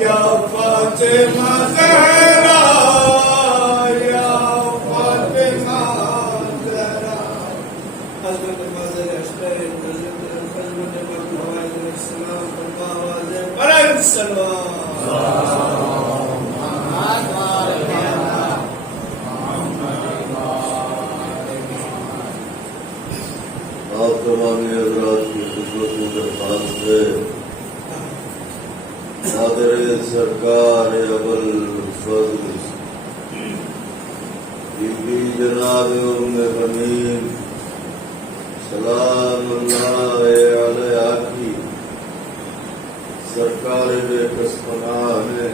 یا فاطمہ زہرا یا فاطمہ زہرا حضرت فاضل اشتر حضرت محمد السلام آواز بلند سلام آپ تمام حضرات کی خدمت میں درخواست ہے نادر سرکار ابوالفضل بی بی جناب ام غنیم سلام اللہ علیہ کی سرکار بے کس پناہ میں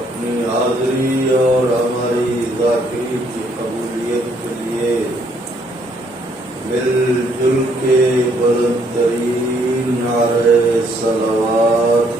اپنی حاضری اور ہماری ذاکری کی قبولیت کے لیے مل جل کے بلند ترین نعرہ صلوات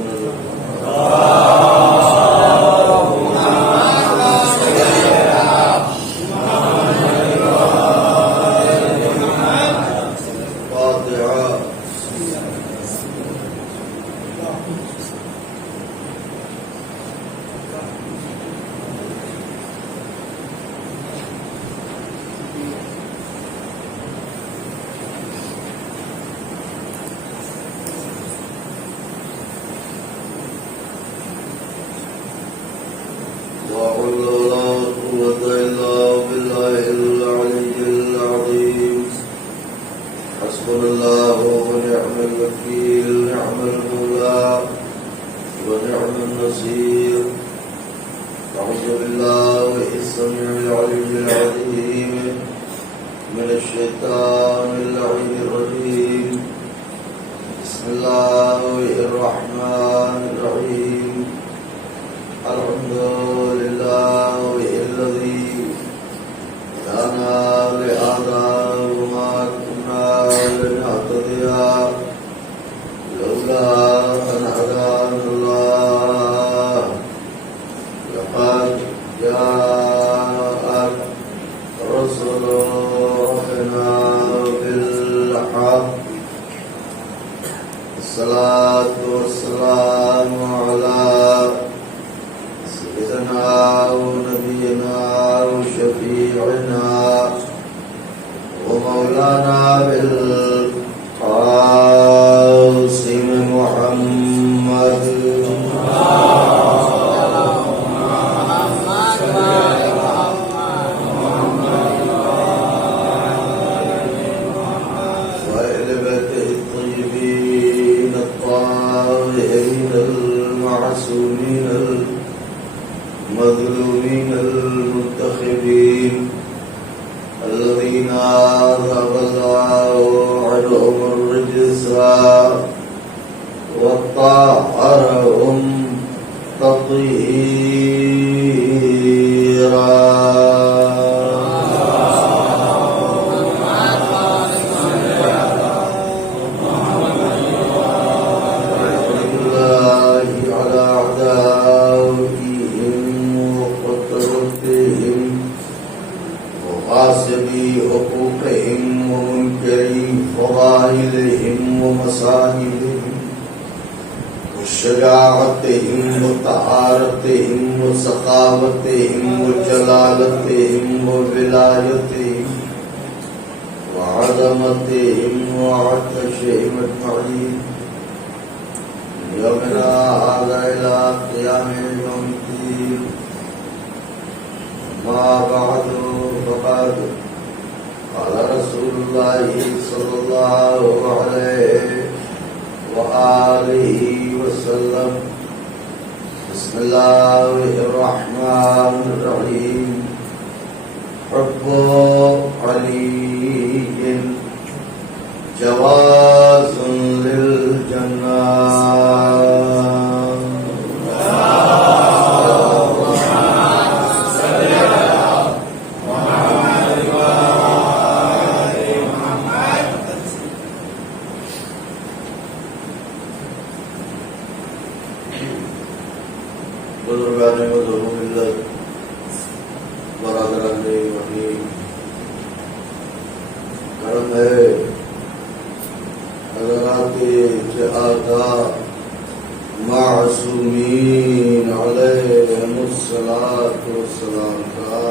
معصومین علیہم الصلاۃ والسلام کا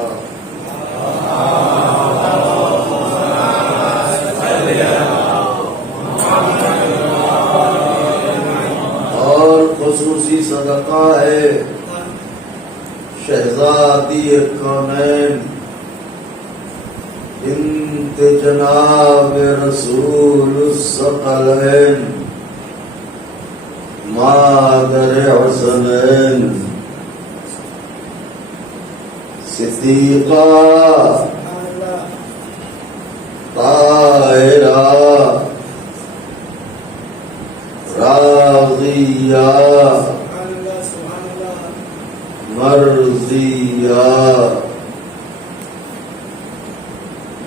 اور خصوصی صدقہ ہے شہزادی کونین بنت جناب رسول الثقلین مادر حسنین صدیقہ طاہرہ راضیہ مرضیہ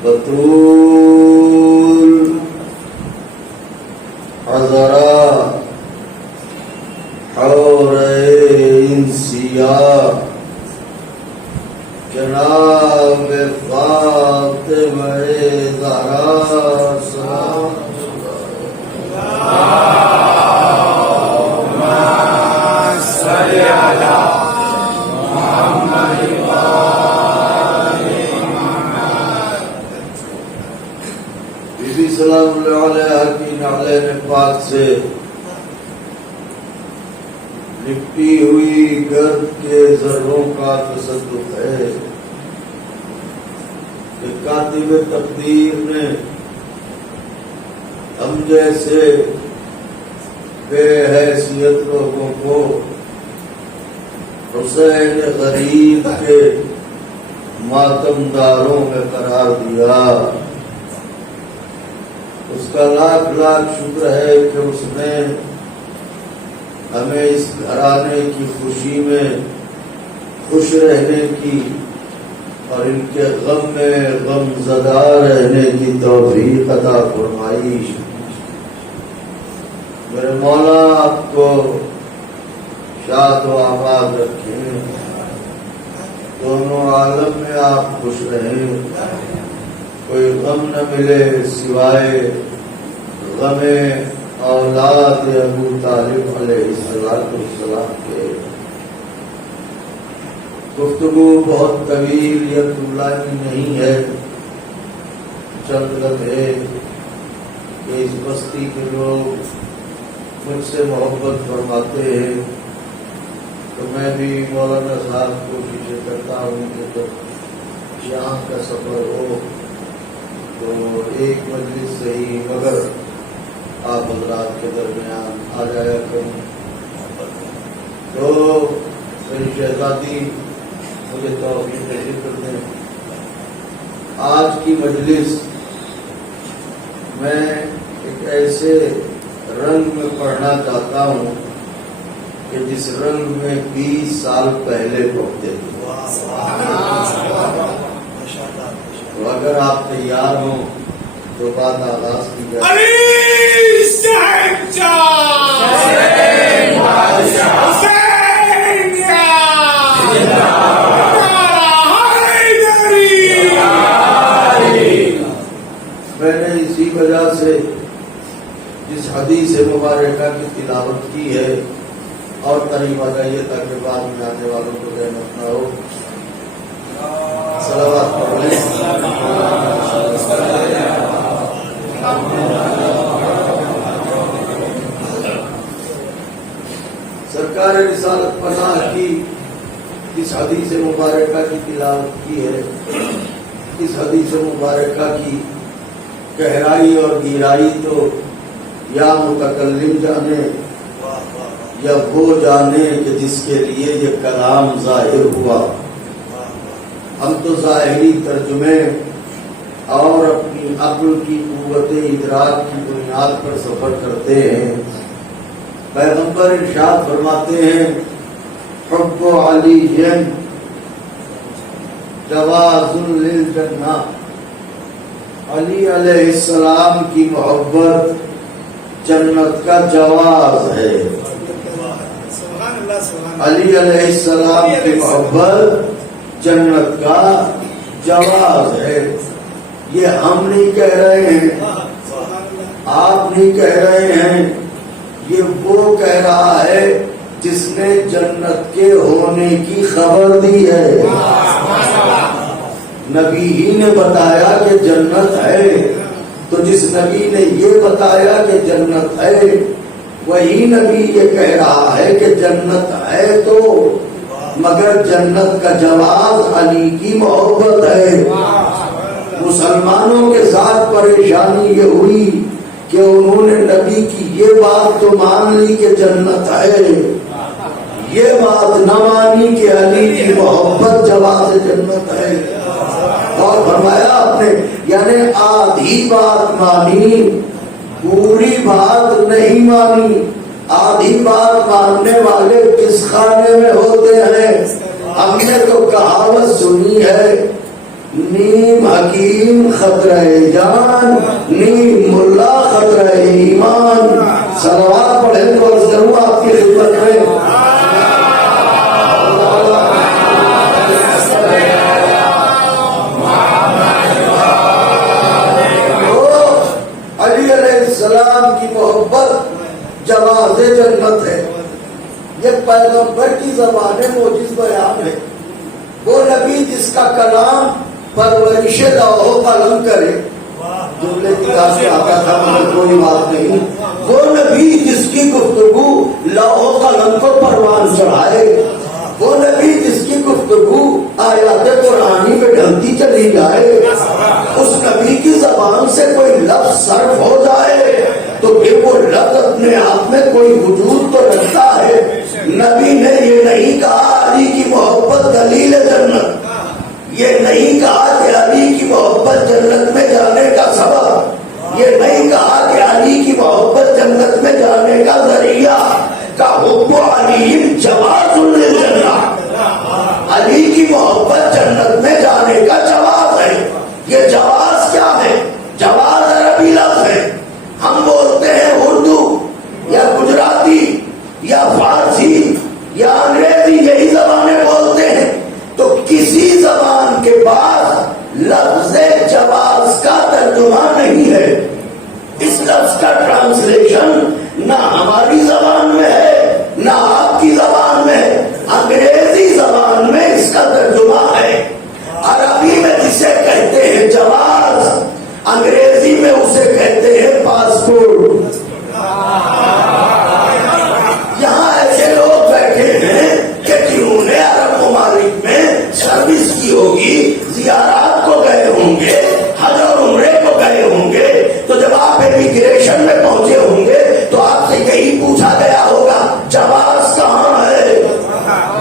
بطول عذرا حور انسیہ جناب فاطمہ زہرا سلام بی بی سلام اللہ علیہ کی نعلین پاک سے لپٹی ہوئی گرد کے ذروں کا تصدق ہے کہ کاتب تقدیر نے ہم جیسے بے حیثیت لوگوں کو حسین غریب کے ماتمداروں میں قرار دیا. اس کا لاکھ لاکھ شکر ہے کہ اس نے ہمیں اس گھرانے کی خوشی میں خوش رہنے کی اور ان کے غم میں غم زدہ رہنے کی توفیق عطا فرمائی. میرے مولا آپ کو شاد و آباد رکھیں، دونوں عالم میں آپ خوش رہیں، کوئی غم نہ ملے سوائے غم اولاد ابو طالب علیہ السلام کے. گفتگو بہت طویل یا طولانی نہیں ہے، چند لمحے کہ اس بستی کے لوگ مجھ سے محبت فرماتے ہیں تو میں بھی مولانا صاحب کوشش کرتا ہوں کہ جب یہاں کا سفر ہو تو ایک مجلس سے ہی مگر آپ حضرات کے درمیان آ جایا کروں. تو میری شہزادی مجھے توفیق ذکر دیں. آج کی مجلس میں ایک ایسے رنگ میں پڑھنا چاہتا ہوں کہ جس رنگ میں 20 سال پہلے پڑھتے تھے. تو اگر آپ تیار ہوں تو بات آغاز کی جائے. میں نے اسی وجہ سے جس حدیث مبارکہ کی تلاوت کی ہے اور قریب آ جائیے تاکہ بعد میں آنے والوں کو رحمت نہ ہو. صلوات پڑھ لیں. سرکار رسالت پناہ کی اس حدیث مبارکہ کی تلاوت کی ہے. اس حدیث مبارکہ کی گہرائی اور گہرائی تو یا متکلم جانے یا وہ جانے کہ جس کے لیے یہ کلام ظاہر ہوا. ہم تو ظاہری ترجمے اور اپنی عقل کی قوت ادراک کی بنیاد پر سفر کرتے ہیں. پیغمبر ارشاد فرماتے ہیں حب علی جواز للجنہ. علی علیہ السلام کی محبت جنت کا جواز ہے. علی علیہ السلام کی محبت جنت کا جواز ہے. یہ ہم نہیں کہہ رہے ہیں، آپ نہیں کہہ رہے ہیں، یہ وہ کہہ رہا ہے جس نے جنت کے ہونے کی خبر دی ہے. نبی ہی نے بتایا کہ جنت ہے. تو جس نبی نے یہ بتایا کہ جنت ہے وہی نبی یہ کہہ رہا ہے کہ جنت ہے تو مگر جنت کا جواز علی کی محبت ہے. مسلمانوں کے ساتھ پریشانی یہ ہوئی کہ انہوں نے نبی کی یہ بات تو مان لی کہ جنت ہے, یہ بات نہ مانی کہ علی کی محبت جواز جنت ہے. اور فرمایا آپ نے یعنی آدھی بات مانی, پوری بات نہیں مانی. آدھی بات ماننے والے کس خانے میں ہوتے ہیں؟ ہم نے تو کہاوت سنی ہے, نیم حکیم خطرہ جان, نیم ملا خطرہ ایمان. صلوات پڑھیں تو عرض کروں آپ کی خدمت میں. علی علیہ السلام کی محبت جواز جنت ہے. یہ پیغمبر کی زبان موجز بیان ہے. وہ نبی جس کا کلام پرورش لوح و قلم کرے, جملے کی داستان آتا تھا مگر کوئی بات نہیں. وہ نبی جس کی گفتگو لوح و قلم کو پروان چڑھائے, وہ نبی جس کی گفتگو آیات قرآنی میں ڈھلتی چلی جائے, اس نبی کی زبان سے کوئی لفظ صرف ہو جائے تو پھر وہ لفظ اپنے آپ میں کوئی وجود تو رکھتا ہے. نبی نے یہ نہیں کہا علی کی محبت دلیل جنت, یہ نہیں کہا کہ علی کی محبت جنت میں جانے کا سبب, یہ نہیں کہا کہ علی کی محبت جنت میں جانے کا ذریعہ. کا حب علی جواز للجنت, علی کی محبت جنت میں جانے کا جواز ہے. یہ جواز کیا ہے؟ جواز عربی لفظ ہے. ہم بولتے ہیں اردو یا گجراتی یا فارسی یا انگریزی, یہی زبانیں بولتے ہیں. تو کسی زبان کے پاس لفظ جواز کا ترجمہ نہیں ہے. اس لفظ کا ٹرانسلیشن نہ ہماری زبان میں ہے نہ آپ کی زبان میں ہے. انگریزی زبان میں اس کا ترجمہ ہے. عربی میں جسے کہتے ہیں جواز, انگریزی میں اسے کہتے ہیں پاسپورٹ. یہاں ایسے لوگ بیٹھے ہیں کہ جنہوں نے عرب ممالک میں سروس کی ہوگی, زیارات کو گئے ہوں گے, حج اور عمرے کو گئے ہوں گے, تو جب آپ امیگریشن میں پہنچے ہوں گے تو آپ سے یہی پوچھا گیا ہوگا جواز کہاں ہے,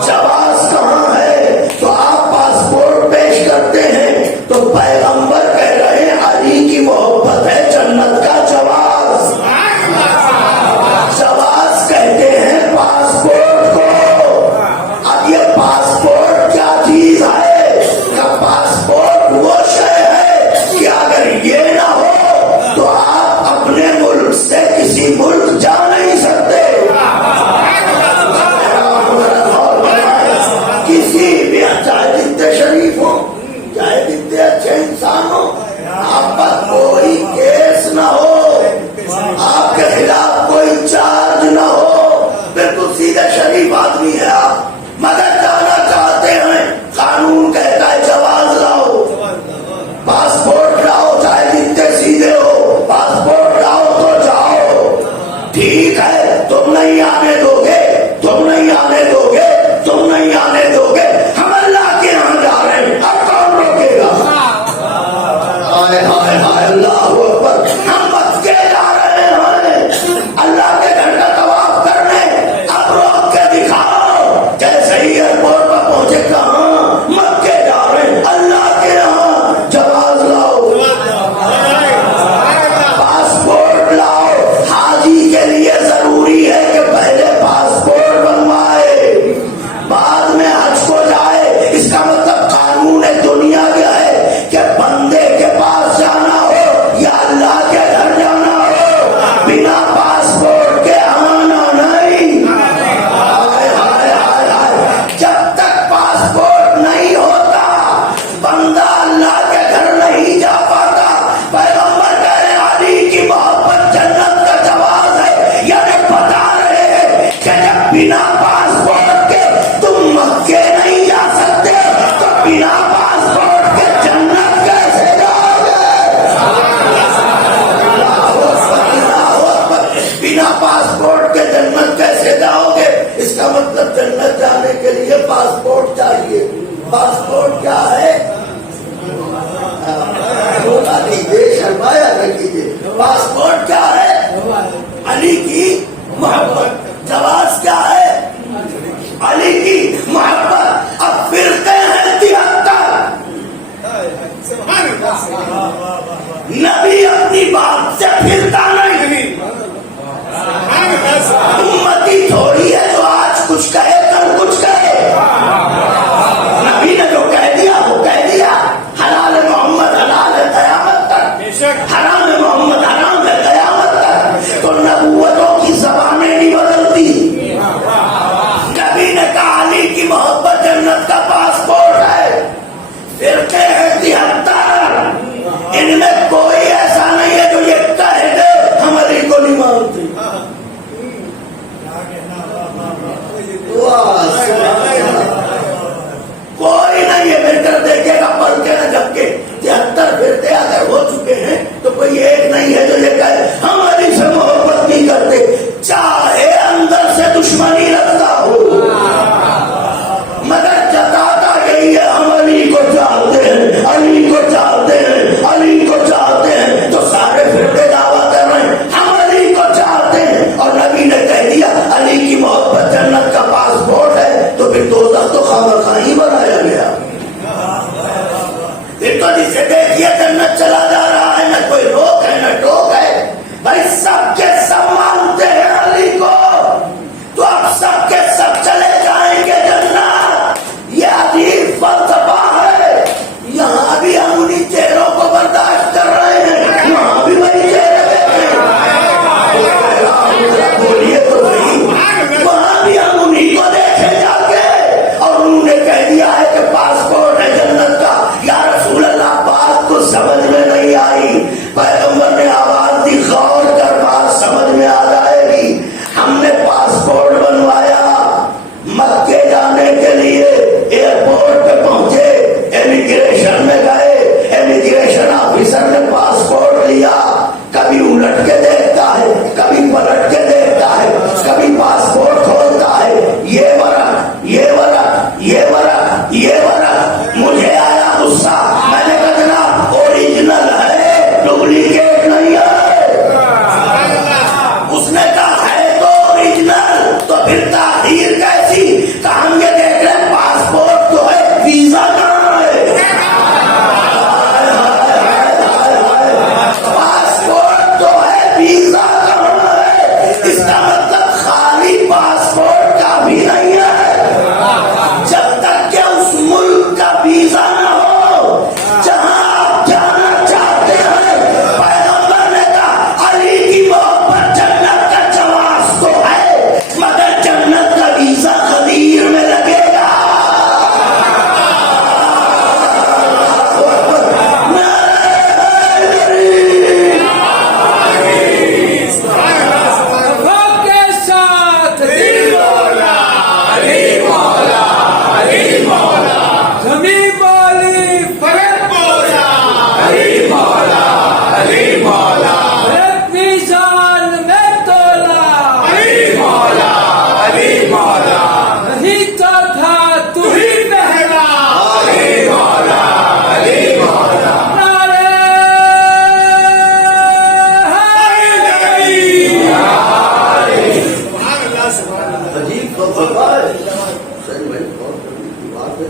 جواز کہاں ہے. تو آپ پاسپورٹ پیش کرتے ہیں تو پیغمبر کہہ رہے ہیں علی کی محبت ہے جنت کا جواز. جواز کہتے ہیں پاسپورٹ کو. اب یہ پاسپورٹ کیا چیز ہے؟ پاسپورٹ وہ شے ہے کہ اگر یہ نہ ہو تو آپ اپنے ملک سے کسی ملک جا نہیں سکتے. کسی بھی چاہے جتنے شریف ہو, چاہے جتنے اچھے انسان ہو, آپ پر کوئی کیس نہ ہو, آپ کے خلاف کوئی چارج نہ ہو, بالکل سیدھے شریف آدمی ہے آپ, مگر جانا چاہتے ہیں, قانون کہتا ہے جواز لاؤ, پاسپورٹ لاؤ, چاہے جتنے سیدھے ہو, پاسپورٹ لاؤ تو جاؤ. ٹھیک ہے, تم نہیں آنے دو گے, تم نہیں آنے دو گے, تم نہیں آنے دو گے, ہم اللہ کے یہاں جا رہے ہیں, اب کون روکے گا؟ ہائے ہائے ہائے, اللہ اکبر, ہم مکے جا رہے ہیں اللہ کے گھر کا طواف کرنے, اب روک کے دکھا صحیح بھائی، بہت بڑی کی بات ہے.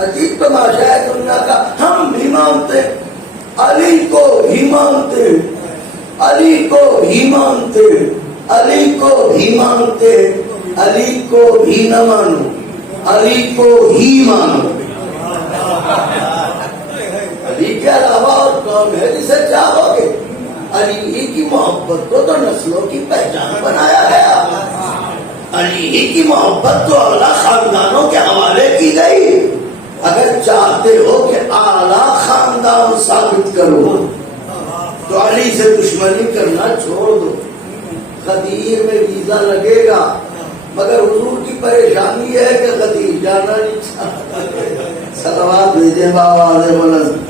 عجیب تماشا ہے دنیا کا. ہم بھی مانتے علی کو ہی مانتے، علی کو ہی مانتے، علی کو ہی مانتے، علی کو ہی نہ مانو، علی کو ہی مانو. علی کے علاوہ اور کون ہے جسے چاہو گے؟ علی ہی کی محبت کو تو نسلوں کی پہچان بنایا گیا. علی ہی کی محبت تو اعلیٰ خاندانوں کے حوالے کی گئی. اگر چاہتے ہو کہ اعلیٰ خاندان ثابت کرو تو علی سے دشمنی کرنا چھوڑ دو. غدیر میں ویزا لگے گا، مگر حضور کی پریشانی ہے کہ غدیر جانا نہیں چاہتا. صلوات بھیجے بابا علیہ وسلم.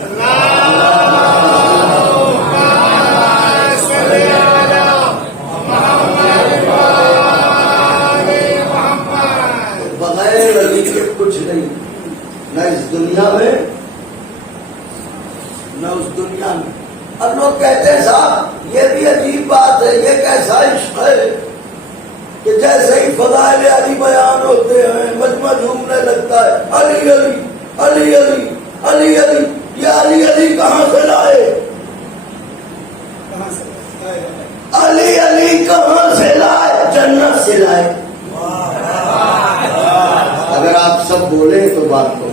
بغیر علی کے کچھ نہیں، نہ اس دنیا میں نہ اس دنیا میں. اب لوگ کہتے ہیں صاحب یہ بھی عجیب بات ہے، یہ کیسا عشق ہے کہ جیسے ہی فضائل علی بیان ہوتے ہیں مجمع جھومنے لگتا ہے. علی علی علی علی علی علی. یہ علی علی کہاں سے لائے؟ علی علی کہاں سے لائے؟ جنت سے لائے. اگر آپ سب بولے تو بات کہوں.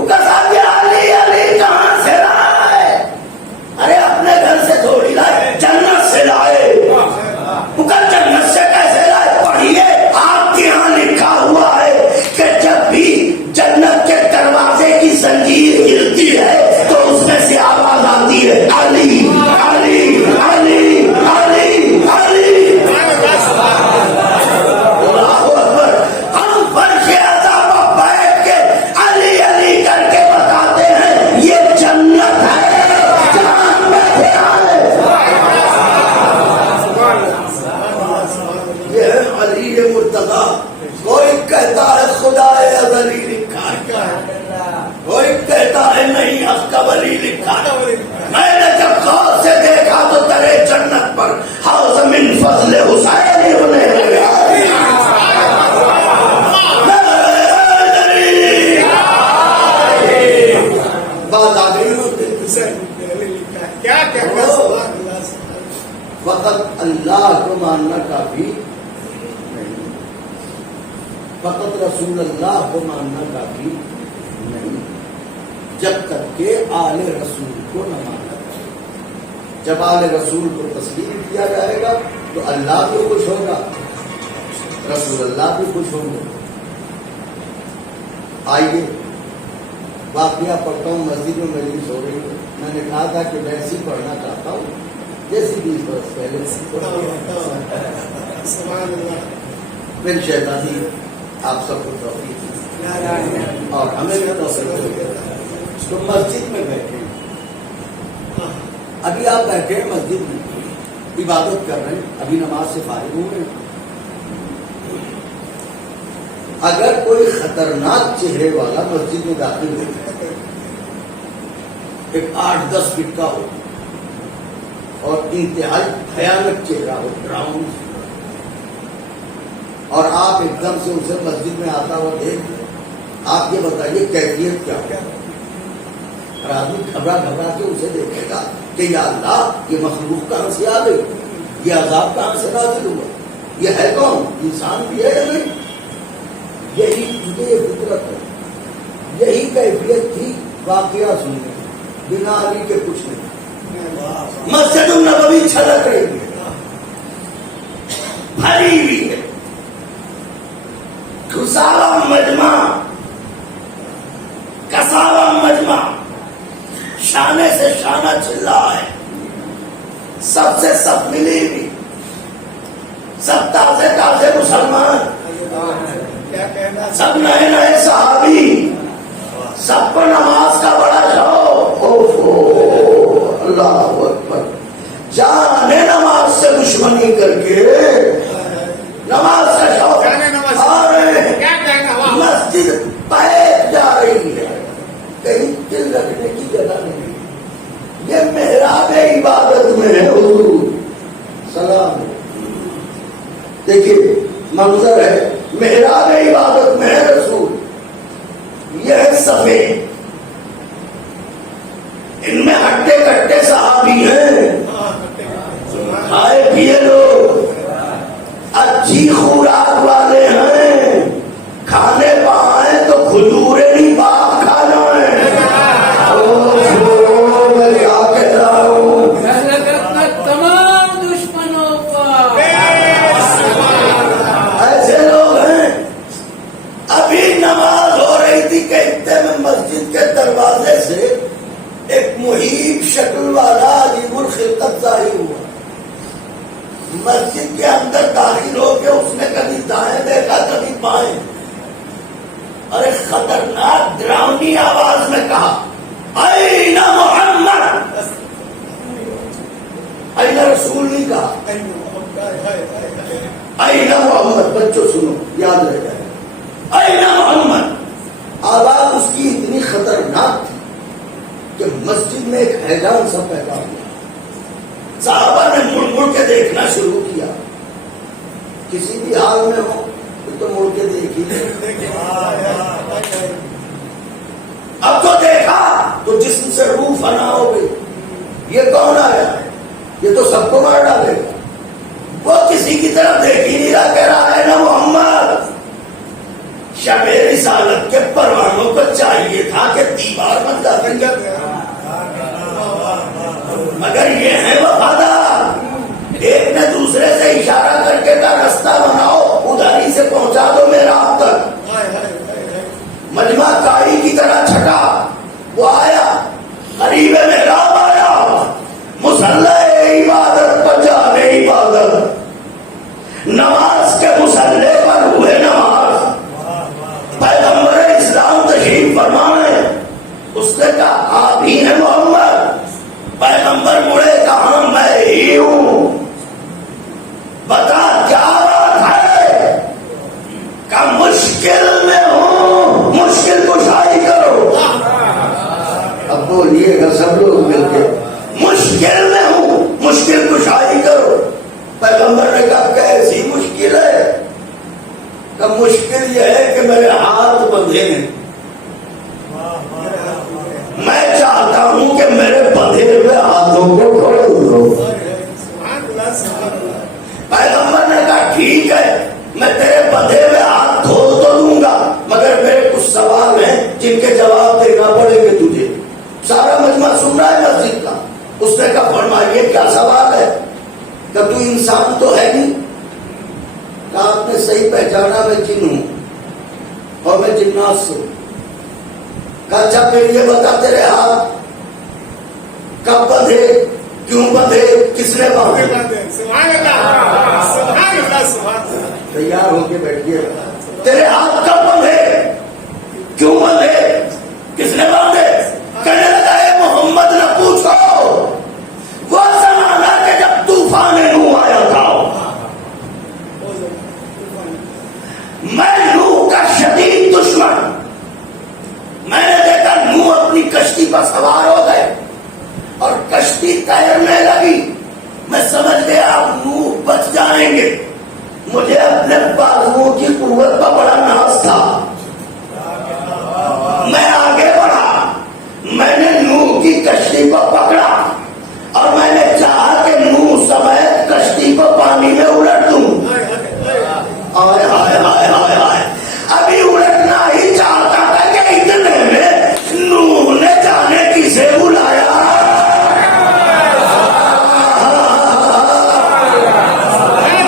علی علی کہاں سے لائے؟ ارے اپنے گھر سے تھوڑی لائے، جنت سے لائے. جنت سے کیسے لائے؟ پڑھیے، آپ کے یہاں لکھا ہوا ہے کہ جب بھی جنت کے دروازے کی زنجیر ہلتی ہے تو اس میں سے آواز آتی ہے علی علی علی علی علی. اللہ اکبر. ہم فرش عذاب بیٹھ کے علی علی کر کے بتاتے ہیں یہ جنت ہے جہاں بیٹھے آئے. یہ ہے علی مرتضیٰ. کوئی کہتا ہے خدا ازلی لکھا ہے، کوئی کہتا ہے نہیں حق کا ولی لکھا ہے. میں نے جب غور سے دیکھا تو ترے جنت پر حوض من فضل حسین ہونے لگا. بات آ گئی کیا فقط اللہ کو ماننا کافی نہیں، فقط رسول اللہ کو ماننا کافی نہیں جب تک کہ آل رسول کو نہ مانا جائے. جب آل رسول کو تسلیم کیا جائے گا تو اللہ بھی خوش ہوگا، رسول اللہ بھی خوش ہوں گے. آئیے واقعہ پڑھتا ہوں. مسجد میں مجلس ہو رہی ہے، میں نے کہا تھا کہ میں ایسی پڑھنا چاہتا ہوں جیسی 20 برس پہلے. پھر شیطانی آپ سب کو توفیق اور ہمیں بھی توفیق. تو مسجد میں بیٹھے، ابھی آپ بیٹھے ہیں مسجد میں عبادت کر رہے ہیں، ابھی نماز سے فارغ ہو گئے. اگر کوئی خطرناک چہرے والا مسجد میں داخل ہو جائے، ایک 8-10 فٹ کا ہو اور انتہائی بھیانک چہرہ ہو، ڈراؤن، اور آپ ایک دم سے اسے مسجد میں آتا ہوا دیکھ، آپ یہ بتائیے کیفیت کیا ہے؟ اور آدمی گھبرا گھبرا کے اسے دیکھے گا کہ یا اللہ یہ مخلوق کہاں سے آ گئی، یہ عذاب کہاں سے نازل ہوا، یہ ہے کون؟ انسان بھی ہے یا نہیں؟ یہی یہ فطرت ہے، یہی کیفیت تھی. واقعہ سننے بنا علی کے کچھ نہیں. مسجد النبوی چھلک رہی ہے، بھری ہوئی ہے، گھساوا مجمع، کساوا مجمع، شانے سے شانہ چل رہا ہے. سب سے سب ملی بھی، سب تازے تازے مسلمان، سب نئے نئے صحابی، سب کو نماز کا بڑا شوق. اللہ اکبر. جانے نماز سے دشمنی کر کے نماز کا شوق، اور مسجد بیٹھ جا رہی ہے، کہیں دل رکھنے کی جگہ نہیں. یہ محراب عبادت میں ہے. حضور سلام. دیکھیے منظر ہے محراب عبادت میں ہے رسول، یہ ہے صفے، ان میں ہٹے کٹے صحابی ہیں، کھائے پیے لوگ، اچھی خوراک والے ہیں، کھانے پائیں تو کھجورے نہیں باغ کھا جائیں۔ میں کیا کہہ رہا ہوں، تمام دشمنوں پر ایسے لوگ ہیں۔ ابھی نماز ہو رہی تھی کہ اتنے میں مسجد کے دروازے سے ایک محیب شکل والا عجیب الخلقت ظاہر ہوا۔ مسجد کے اندر داخل ہو کے اس نے کبھی دائیں دیکھا کبھی بائیں، اور ایک خطرناک ڈراؤنی آواز میں کہا این محمد، این رسول نہیں کہا، این محمد۔ بچوں سنو، یاد رہ جائے، این محمد۔ آواز اس کی اتنی خطرناک تھی کہ مسجد میں ایک حیران سا پیدا ہوا۔ صحابہ نے مڑ مڑ کے دیکھنا شروع کیا، کسی بھی حال میں ہو تو مڑ کے دیکھی۔ اب تو دیکھا تو جسم سے روح فنا ہو گئی، یہ کون آیا ہے؟ یہ تو سب کو مار ڈالے گا۔ وہ کسی کی طرف دیکھ ہی نہیں رہا، کہہ رہا ہے نا محمد۔ شب رسالت کے پروانوں کو چاہیے تھا کہ دیوار بن جاتے، مگر یہ ہے وفادار، ایک نے دوسرے سے اشارہ کر کے کا راستہ بناؤ، ادھاری سے پہنچا دو میرا آپ تک۔ مجمع کاری کی طرح چھٹا، وہ آیا قریب محراب آیا، مصلی عبادت پر جانے عبادت، نماز کے مصلی پر ہوئے نماز۔ پیغمبر اسلام تشریف فرمانے، اس نے کہا آپ ہی ہیں محمد؟ پیغمبر مڑے کہا میں ہی ہوں، بتا کیا بات ہے؟ کہ مشکل میں ہوں، مشکل کشائی کرو۔ اب بولیے گا سب لوگ مل کے، مشکل میں ہوں، مشکل کشائی کرو۔ پیغمبر نے کہا کیسی مشکل ہے؟ کہ مشکل یہ ہے کہ میرے ہاتھ بندھے ہیں، میں چاہتا ہوں کہ میرے بندھے ہوئے ہاتھوں کو کھول دو۔ پیغمبر نے کہا ٹھیک ہے، میں تیرے بندھے ہوئے ہاتھ کھول تو دوں گا، مگر میرے کچھ سوال ہیں جن کے جواب دینا پڑے گے تجھے۔ سارا مجمع سن رہا ہے مسجد کا۔ اس نے کہا فرمائیے کیا سوال ہے؟ کہ تو انسان تو ہے نہیں؟ کہ آپ نے صحیح پہچانا میں جن ہوں اور میں جنات سے ہوں۔ اچھا پھر یہ بتا تیرے ہاتھ کب بندھے، کیوں بندھے، کس نے باندھے؟ تیار ہو کے بیٹھ گیا، تیرے ہاتھ کب بندھے، کیوں بندھے، کس نے باندھے؟ کہنے لگا اے محمد نہ پوچھو، وہ زمانہ کہ جب طوفان نوح آیا تھا، میں نوح کا شدید دشمن، میں نے دیکھا نوح اپنی کشتی پر سوار ہو گئے اور کشتی تیرنے لگی، میں سمجھ گیا اب نوح بچ جائیں گے۔ مجھے اپنے بازوؤں کی قوت پر بڑا ناز تھا، میں آگے بڑھا، میں نے نوح کی کشتی کو پکڑا اور میں نے چاہا کہ نوح سمیت کشتی کو پانی میں الٹ دوں۔ ہائے ہائے ہائے ہائے ہائے، ابھی الٹنا ہی چاہتا تھا کہ اتنے میں نوح نے جانے کسے بلایا،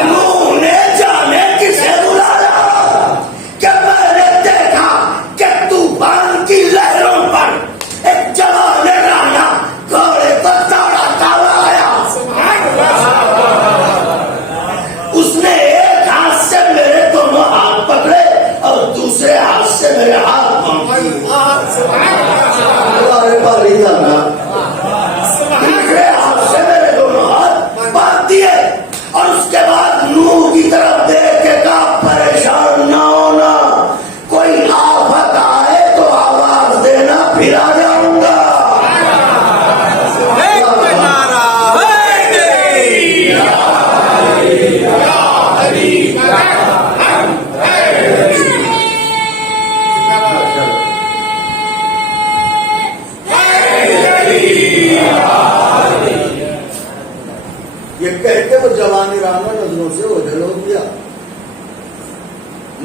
نوح نے جانے کسے بلایا،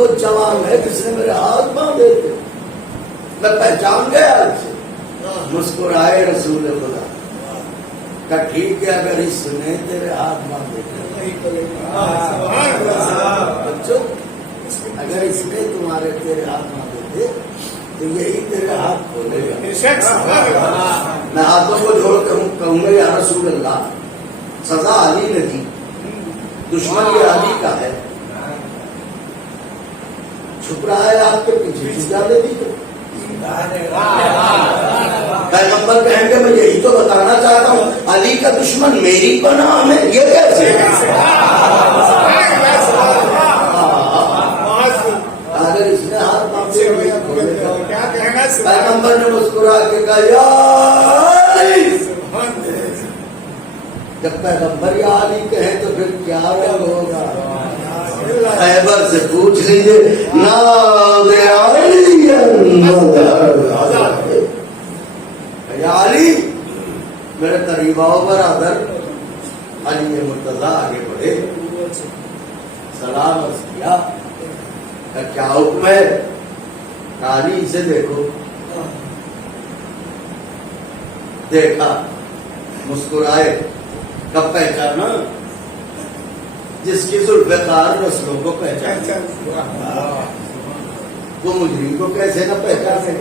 وہ جوان ہے جس نے میرے ہاتھ باندھے تھے، میں پہچان گیا اس سے۔ مسکرائے رسول خدا، کہا ٹھیک ہے اگر اس نے تیرے ہاتھ باندھے تھے، بچوں اگر اس نے تمہارے تیرے ہاتھ باندھے تھے تو یہی تیرے ہاتھ کھولے گا۔ میں ہاتھوں کو جوڑ کر کہوں گا یا رسول اللہ، سزا علی نے دی، دشمن یہ علی کا ہے، چھپ رہا ہے آپ کے پیچھے، چھپا دے دیجیے۔ پیغمبر کہیں گے میں یہی تو بتانا چاہتا ہوں، علی کا دشمن میری پناہ میں، یہ کیسے؟ اگر اس نے ہاتھ باندھے پیغمبر نے مسکرا کے کہا یا علی، جب پیغمبر یا علی کہیں تو پھر کیا رنگ ہوگا؟ خیبر سے پوچھ لیجیے، یا علی میرے قریب آؤ برادر۔ علی مرتضیٰ آگے بڑھے، سلام عرض کیا، کیا حکم ہے؟ علی اسے دیکھو، دیکھا، مسکرائے، کب پہچانا؟ جس کی ذوالفقار نسلوں کو پہچانا، وہ مجرم کو کیسے نہ پہچانے؟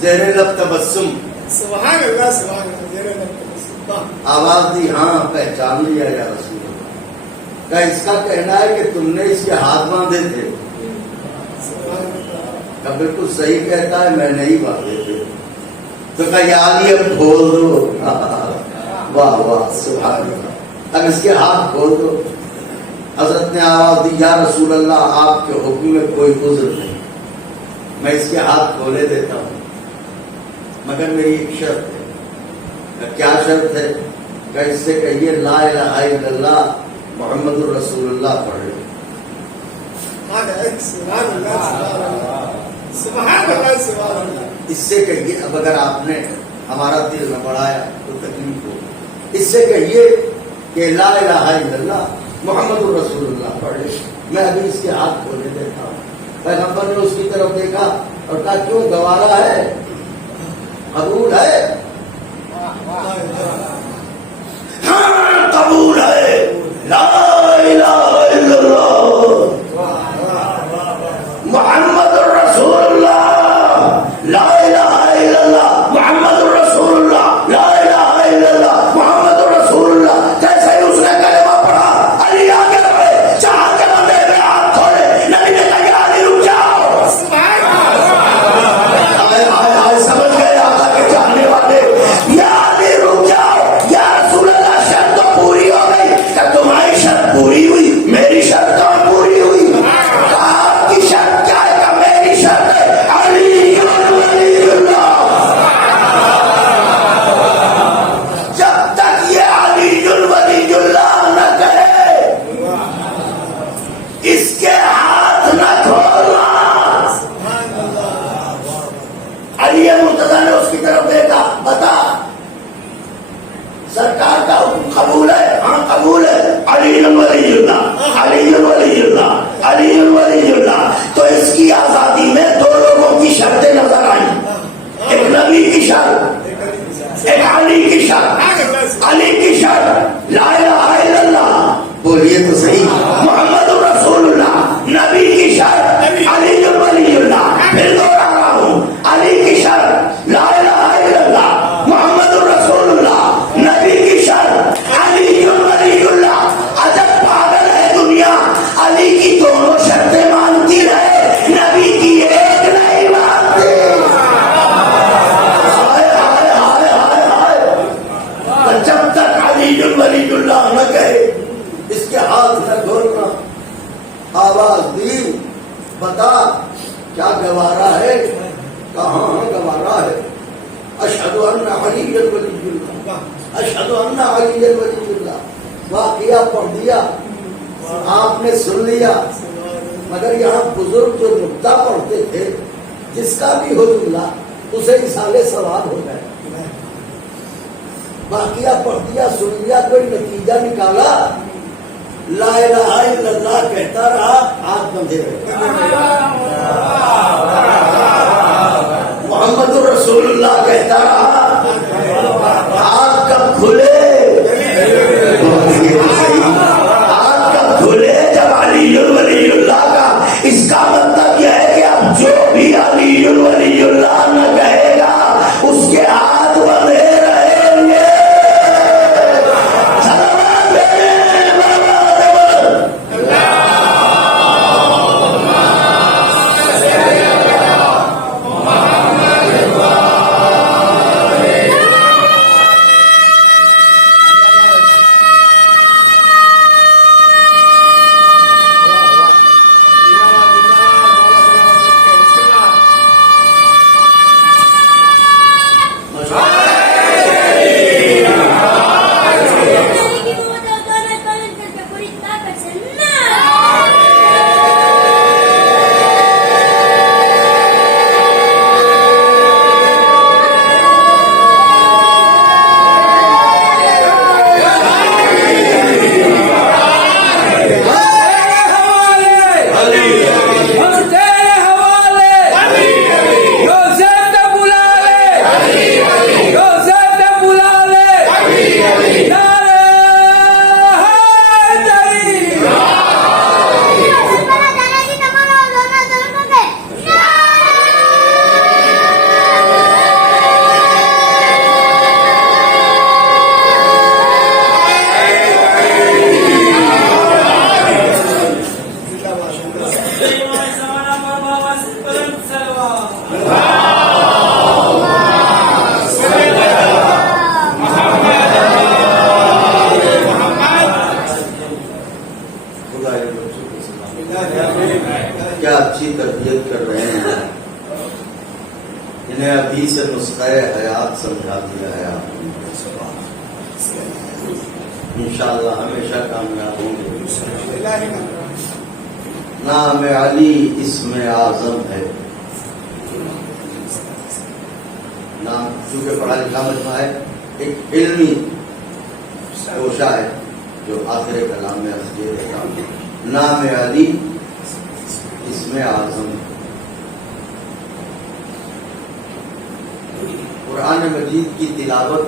زیر لب تبسم، سبحان اللہ سبحان اللہ، زیر لب تبسم، آواز دی، ہاں پہچان لیا یا رسول اللہ۔ کہا اس کا کہنا ہے کہ تم نے اس کے ہاتھ باندھے تھے؟ کہا بالکل صحیح کہتا ہے، میں نہیں باندھے تھے۔ تو کہا یا علی اب کھول دو۔ واہ واہ سبحان اللہ، اب اس کے ہاتھ کھول دو۔ حضرت نے آواز دی، یا رسول اللہ آپ کے حکم میں کوئی عذر نہیں، میں اس کے ہاتھ کھولے دیتا ہوں، مگر میری ایک شرط ہے۔ کیا شرط ہے؟ کہ اس سے کہیے لا الہ الا اللہ محمد الرسول اللہ پڑھ لے۔ سبحان اللہ سبحان اللہ سبحان اللہ، اس سے کہیے، اب اگر آپ نے ہمارا دل نہ بڑھایا تو تکلیف ہو، اس سے کہیے کہ لا الہ الا اللہ محمد الرسول اللہ پڑھ لے، میں ابھی اس کے ہاتھ کھولے دیتا ہوں۔ پیغمبر نے اس کی طرف دیکھا اور کہا کیوں گوارا ہے، قبول ہے؟ ہاں قبول ہے، لا الہ الا اللہ محمد الرسول اللہ، لا الہ الا اللہ محمد الرسول اللہ، لا الہ الا اللہ محمد الرسول اللہ۔ جیسے ہی اس نے کلمہ پڑھا، علی آگے بڑھے، چاہ کے بندے میں ہاتھ کھولے، نبی نے کہا یا علی رک جاؤ۔ سمجھ گئے آقا کے چاہنے والے، یا علی رک جاؤ، یا رسول اللہ شرط تو پوری ہو گئی، کہ تمہاری شرط پوری ہوئی، میری شرط تو پوری ہوئی۔ آپ کی شرط کیا ہے؟ کہ میری شرط ہے علی ولی اللہ۔ جب تک یہ علی ولی اللہ نہ کہے، اس کے ہاتھ نہ کھولنا۔ علی مرتضیٰ نے اس کی طرف دیکھا، بتا سرکار کا حکم قبول ہے؟ ہاں قبول ہے، علی ولی اللہ، علی ولی اللہ، علی ولی اللہ۔ تو اس کی آزادی میں دو لوگوں کی شرطیں نظر آئیں، ایک نبی کی شرط، ایک علی کی شرط۔ علی کی شرط لا الہ الا اللہ، بولیے تو صحیح، محمد رسول اللہ۔ نبی کی شرط علی ولی اللہ۔ پھر دوہرا رہا ہوں، علی کی شرط لا الہ الا اللہ محمد رسول اللہ۔ نبی کی شرط علی ولی اللہ۔ عجب پاگل ہے دنیا، علی کی دونوں شرطیں مانتی رہے، نبی کی ایک نہیں مانتی۔ جب تک علی ولی اللہ نہ کہے، اس کے ہاتھ نہ کھولنا۔ آواز دی، بتا کیا گوارا ہے؟ کہاں گوارا ہے؟ اشہد ان علی ولی اللہ، اشہد ان علی ولی اللہ۔ واقعہ پڑھ دیا، آپ نے سن لیا، مگر یہاں بزرگ جو نقطہ پڑھتے تھے، جس کا بھی حد اللہ اسے اصالے ثواب ہو گئے۔ واقعہ پڑھ دیا، سن لیا، کوئی نتیجہ نکالا، لا الہ الا اللہ کہتا رہا، ہاتھ بندھے رہے. محمد رسول اللہ کہتا رہا آگ کب کھلے جب علی ولی اللہ کا. اس کا مطلب یہ ہے کہ اب جو بھی علی ولی اللہ نہ کہے گا اس کے ہاتھ بندھے رہیں گے. کیا اچھی تربیت کر رہے ہیں. انہیں ابھی سے نسخہ حیات سمجھا دیا ہے آپ نے. انشاءاللہ ہمیشہ کامیاب ہوں گے. نام علی اسم اعظم ہے. نام چونکہ پڑھا لکھا مجمع ہے، ایک علمی گوشہ ہے جو آخر کلام میں عرض کیے دیتا ہوں. نام علی اسم اعظم. قرآن مجید کی تلاوت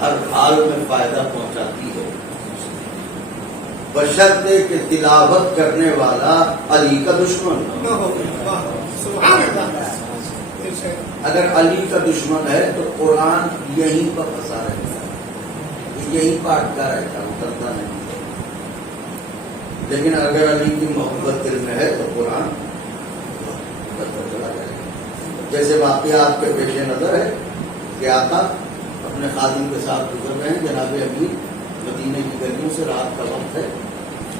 ہر حال میں فائدہ پہنچاتی ہے، بشرطے کہ تلاوت کرنے والا علی کا دشمن ہو. اگر علی کا دشمن ہے تو قرآن یہیں پر پھنسا رہتا ہے، یہیں پاٹتا رہتا ہے، اترتا نہیں. لیکن اگر علی کی محبت دل میں ہے تو قرآن چلا جائے گا. جیسے واقعات کے پیش نظر ہے کہ آقا اپنے خادم کے ساتھ گزر رہے ہیں، جناب امیر مدینے کی گلیوں سے، رات کا وقت ہے،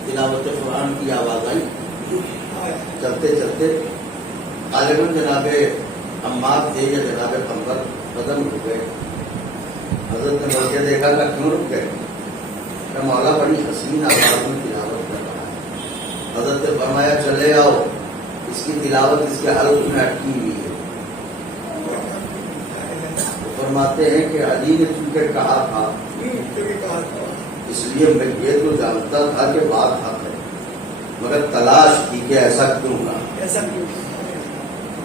تلاوت قرآن کی آواز آئی. چلتے چلتے غالباً جناب عمار تھے یا جناب قمر قدم رک گئے. حضرت نے مڑ کے دیکھا کہ کیوں رک گئے؟ کہ مولا بڑی حسین آواز میں تلاوت کر رہا ہے. حضرت نے فرمایا چلے آؤ، اس کی تلاوت اس کے حلق میں اٹکی ہوئی ہے. فرماتے ہیں کہ علی نے چونکہ کہا تھا اس لیے میں یہ تو جانتا تھا کہ بات حق ہے، مگر تلاش کی کہ ایسا کیوں کہا.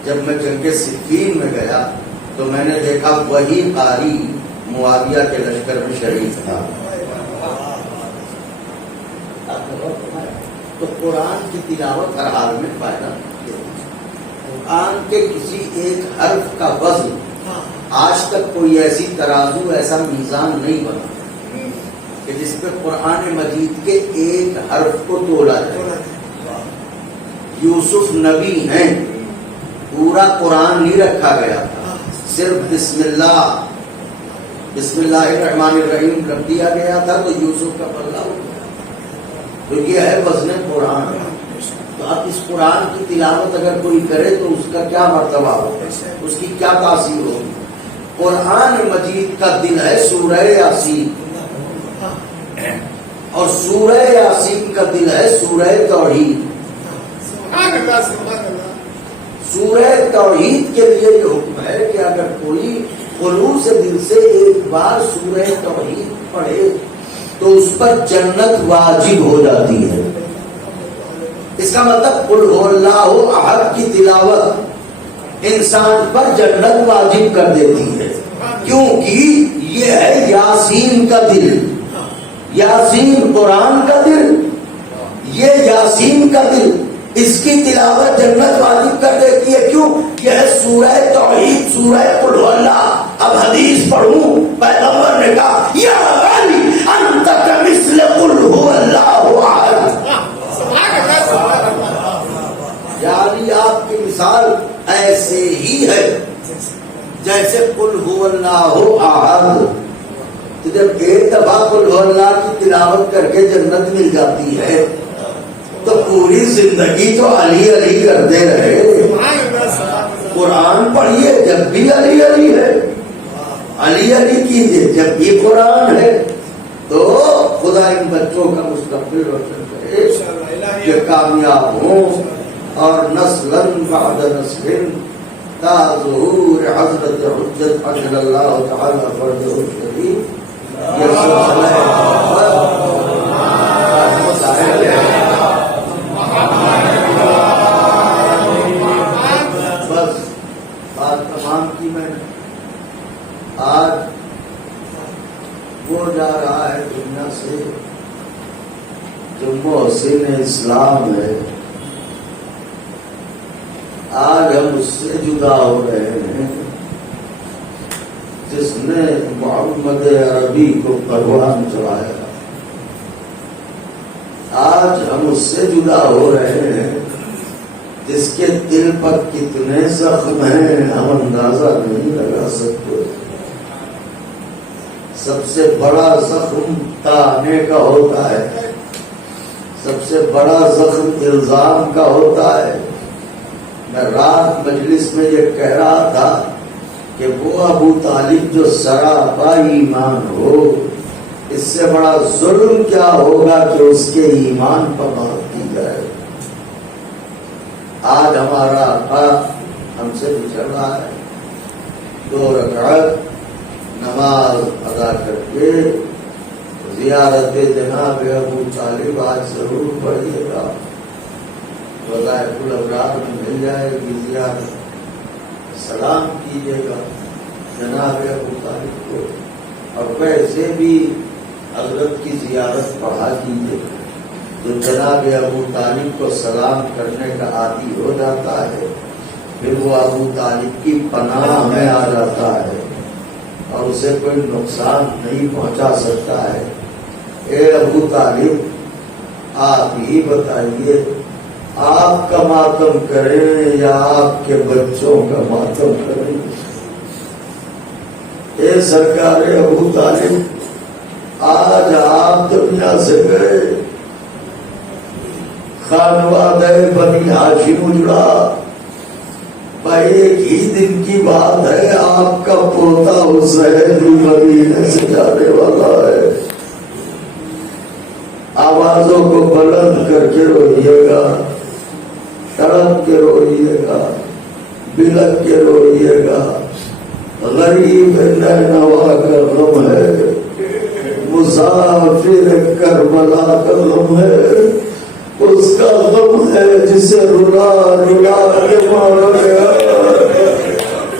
جب میں جنگ صفین میں گیا تو میں نے دیکھا وہی قاری معاویہ کے لشکر میں شریک تھا. تو قرآن کی تلاوت ہر حال میں فائدہ. قرآن کے کسی ایک حرف کا وزن آج تک کوئی ایسی ترازو، ایسا میزان نہیں بنا کہ جس پہ قرآن مجید کے ایک حرف کو تولا جائے. یوسف نبی ہیں، پورا قرآن نہیں رکھا گیا تھا، صرف بسم اللہ الرحمن الرحیم رکھ دیا گیا تھا تو یوسف کا پلہ ہو گیا. تو یہ ہے وزن قرآن. تو اب اس قرآن کی تلاوت اگر کوئی کرے تو اس کا کیا مرتبہ ہوگا، اس کی کیا تاثیر ہوگی. قرآن مجید کا دل ہے سورہ یاسین، اور سورہ یاسین کا دل ہے سورہ توحید. سورہ توحید کے لیے یہ حکم ہے کہ اگر کوئی خلوص دل سے ایک بار سورہ توحید پڑھے تو اس پر جنت واجب ہو جاتی ہے. کا مطلب قل هو اللہ احد کی تلاوت انسان پر جنت واجب کر دیتی ہے، کیونکہ یہ ہے یاسین کا دل، یاسین قرآن کا دل، یہ یاسین کا دل، اس کی تلاوت جنت واجب کر دیتی ہے۔ کیوں؟ یہ ہے سورہ توحید، سورہ قل هو اللہ۔ اب حدیث پڑھوں، پیغمبر نے کہا یا غنی انت کمثل قل هو اللہ احد، یعنی آپ کی مثال ایسے ہی ہے جیسے قل هو اللہ احد۔ تو جب ایک دفعہ قل هو اللہ کی تلاوت کر کے جنت مل جاتی ہے تو پوری زندگی تو علی علی کرتے رہے، قرآن پڑھیے جب بھی علی علی ہے، علی علی کیجیے جب بھی قرآن ہے، تو خدا ان بچوں کا مستقبل روشن کرے کہ کامیاب ہوں اور نسلاً بعد نسل تا ظہور حضرت حجت عجل اللہ تعالی فرجہ الشریف یہ سلسلہ بس بات تمام کی میں نے۔ آج وہ جا رہا ہے دنیا سے جو محسن اسلام ہے، آج ہم اس سے جدا ہو رہے ہیں جس نے محمد عربی کو پروان چڑھایا۔ آج ہم اس سے جدا ہو رہے ہیں جس کے دل پر کتنے زخم ہیں ہم اندازہ نہیں لگا سکتے۔ سب سے بڑا زخم تانے کا ہوتا ہے، سب سے بڑا زخم الزام کا ہوتا ہے۔ میں رات مجلس میں یہ کہہ رہا تھا کہ وہ ابو طالب جو سراپا ایمان ہو، اس سے بڑا ظلم کیا ہوگا کہ اس کے ایمان پر بات کی جائے۔ آج ہمارا آقا ہم سے بچڑ رہا ہے، 2 رکعت نماز ادا کر کے زیارت جناب ابو طالب آج ضرور پڑھیے گا، وظائف الابرار میں مل جائے گی زیارت۔ سلام کیجیے گا جناب ابو طالب کو، اور ویسے بھی حضرت کی زیارت پڑھا کیجیے۔ جو جناب ابو طالب کو سلام کرنے کا عادی ہو جاتا ہے پھر وہ ابو طالب کی پناہ میں آ جاتا ہے اور اسے کوئی نقصان نہیں پہنچا سکتا ہے۔ اے ابو طالب آپ ہی بتائیے آپ کا ماتم کریں یا آپ کے بچوں کا ماتم کریں؟ اے سرکار ابو طالب آج آپ دنیا سے گئے، خانوادہ بنی ہاشم اجڑا، ایک ہی دن کی بات ہے آپ کا پوتا حسین بھی مدینے سے جانے والا ہے۔ آوازوں کو بلند کر کے روئیے گا، تڑپ کے روئیے گا، بلک کے روئیے گا۔ غریب نینوا کا غم ہے، مسافر کربلا کا غم ہے، اس کا غم ہے جسے رلا رلا کے مارا گیا،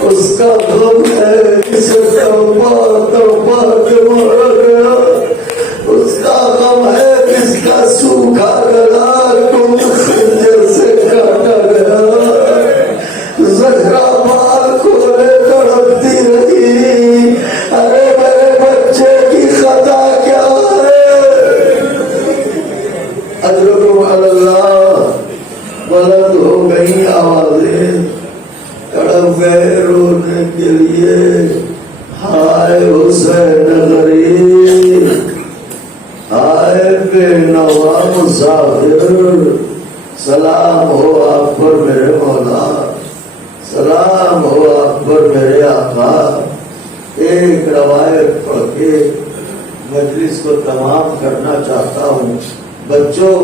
اس کا غم ہے جسے توبہ توبہ کے مارا گیا، اس کا غم ہے جس کا سوکھا گلا تم خنجر سے کاٹا گیا۔ زہرا بال کھولے تڑپتی رہی، ارے میرے بچے کی خطا کیا ہے؟ اجرکم علی اللہ، بلند ہو گئی آوازیں، تڑپ گئے رونے کے لیے، ہائے حسین غریب، ہائے بے نوا مسافر، سلام ہو آپ پر میرے مولا، سلام ہو آپ پر میرے آقا۔ ایک روایت پڑھ کے مجلس کو تمام کرنا چاہتا ہوں۔ بچوں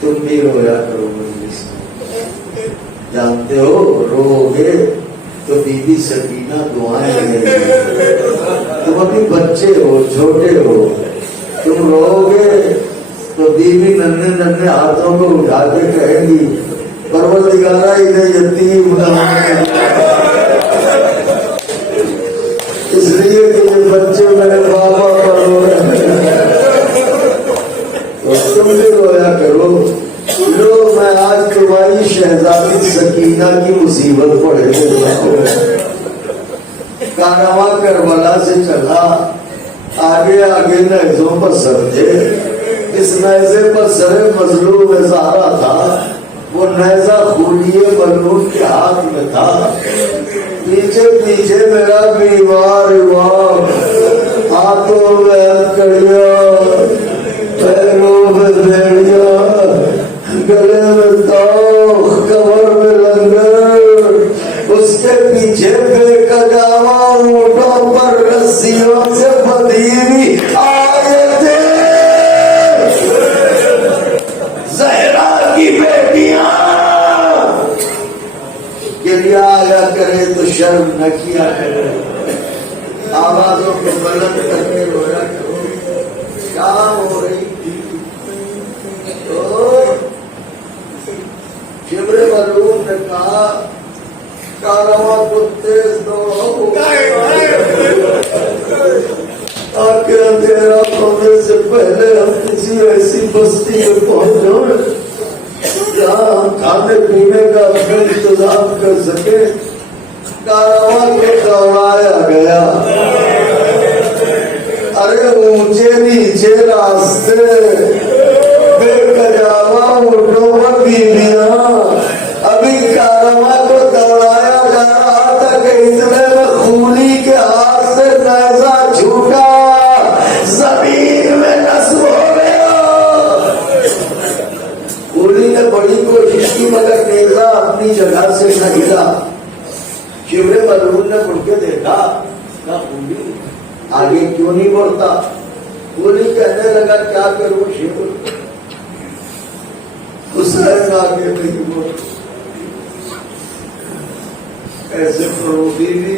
تم بھی رویا کرو مجلس میں، جانتے ہو رو گے تو بی بی سکینہ دعائیں دیں گی۔ تم ابھی بچے ہو، چھوٹے ہو، تم رو گے تو بیوی ننھے ننھے ہاتھوں کو اٹھا کے کہیں گی پروردگارا انہیں یتیم نہ ہونے دے۔ اس لیے کہ یہ بچے میرے بابا پر رو رہے ہیں، تو تم بھی رویا کرو۔ لو میں آج تمہاری شہزادی سکینہ کی مصیبت پڑھے دیتا ہوں۔ کارواں کربلا سے چلا، آگے آگے نیزوں پر سر تھے، اس نیزے پر سر مظلوم زہرا تھا، وہ نیزہ خولیے بنون کے ہاتھ میں تھا، پیچھے پیچھے میرا بیمار امام، ہاتھوں میں ہتھکڑیاں، پیروں میں بیڑیاں، گلے میں توخ، کمر میں لنگر، اس کے پیچھے بے کجاوا اونٹوں پر رسیوں سے بندھی ہوئی آیتیں، زہرا کی بیٹیاں، گریا آیا کرے تو شرم نہ کیا کرے، آوازوں کو بلند کر کے رویا کرو۔ شام ہو رہی تھی تو شبر ملعون نے کہا کارواں کو تیز دوڑاؤ تاکہ اندھیرا ہونے سے پہلے ہم کسی ایسی بستی میں پہنچ جائیں جہاں ہم کھانے پینے کا اپنا انتظام کر سکیں۔ کارواں کو دوڑایا گیا، ارے اونچے نیچے راستے، بے کجاوا اونٹوں پر بیویاں، ابھی کارواں کو دوڑایا جا رہا تھا کہ اتنے میں خولی کے ہاتھ سے نیزہ چھوٹا، زمین میں نصب ہو گیا۔ خولی نے بڑی کوشش کی مگر نیزہ اپنی جگہ سے نہ ہلا۔ شبر ملعون نے مڑ کے دیکھا، کہا خولی آگے کیوں نہیں بڑھتا؟ خولی کہنے لگا کیا کروں شبر، حسین آگے نہیں بڑھتا، ایسے کرو بیوی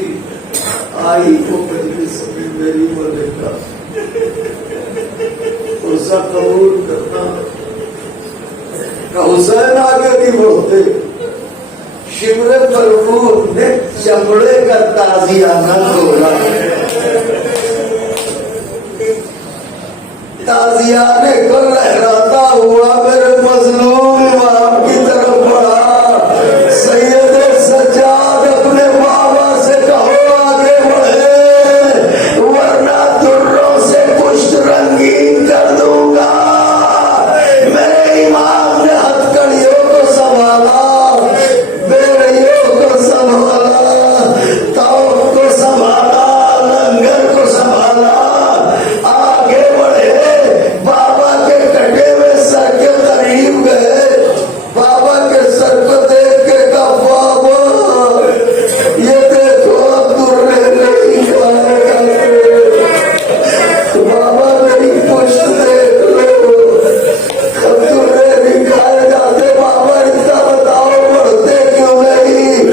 آئی کو مجلس میں میری ملکہ اسا قبول کرنا، کہ حسین آگے نہیں بڑھتے۔ شبر ملعون نے چمڑے کا تازیانہ توڑا، تازیانے کو لہراتا ہوا میرے مظلوم امام کی طرف بڑھا، سید سجاد اپنے بابا سے کہو آگے بڑھے ورنہ دروں سے پشت رنگین کر دوں گا۔ میرے امام نے ہتھکڑیوں کو سنبھالا، بیڑیوں کو سنبھالا، توپ کو سنبھالا، لنگر کو سنبھالا، آگے بڑھے، بابا کے کٹے ہوئے سر کے قریب گئے، بابا کے سر کو دیکھ کے کہا بابا یہ دیکھو اب درے نہیں کھائے جاتے، بابا میری پشت دیکھ لو اب درے نہیں کھائے جاتے، بابا اتنا بتاؤ بڑھتے کیوں نہیں؟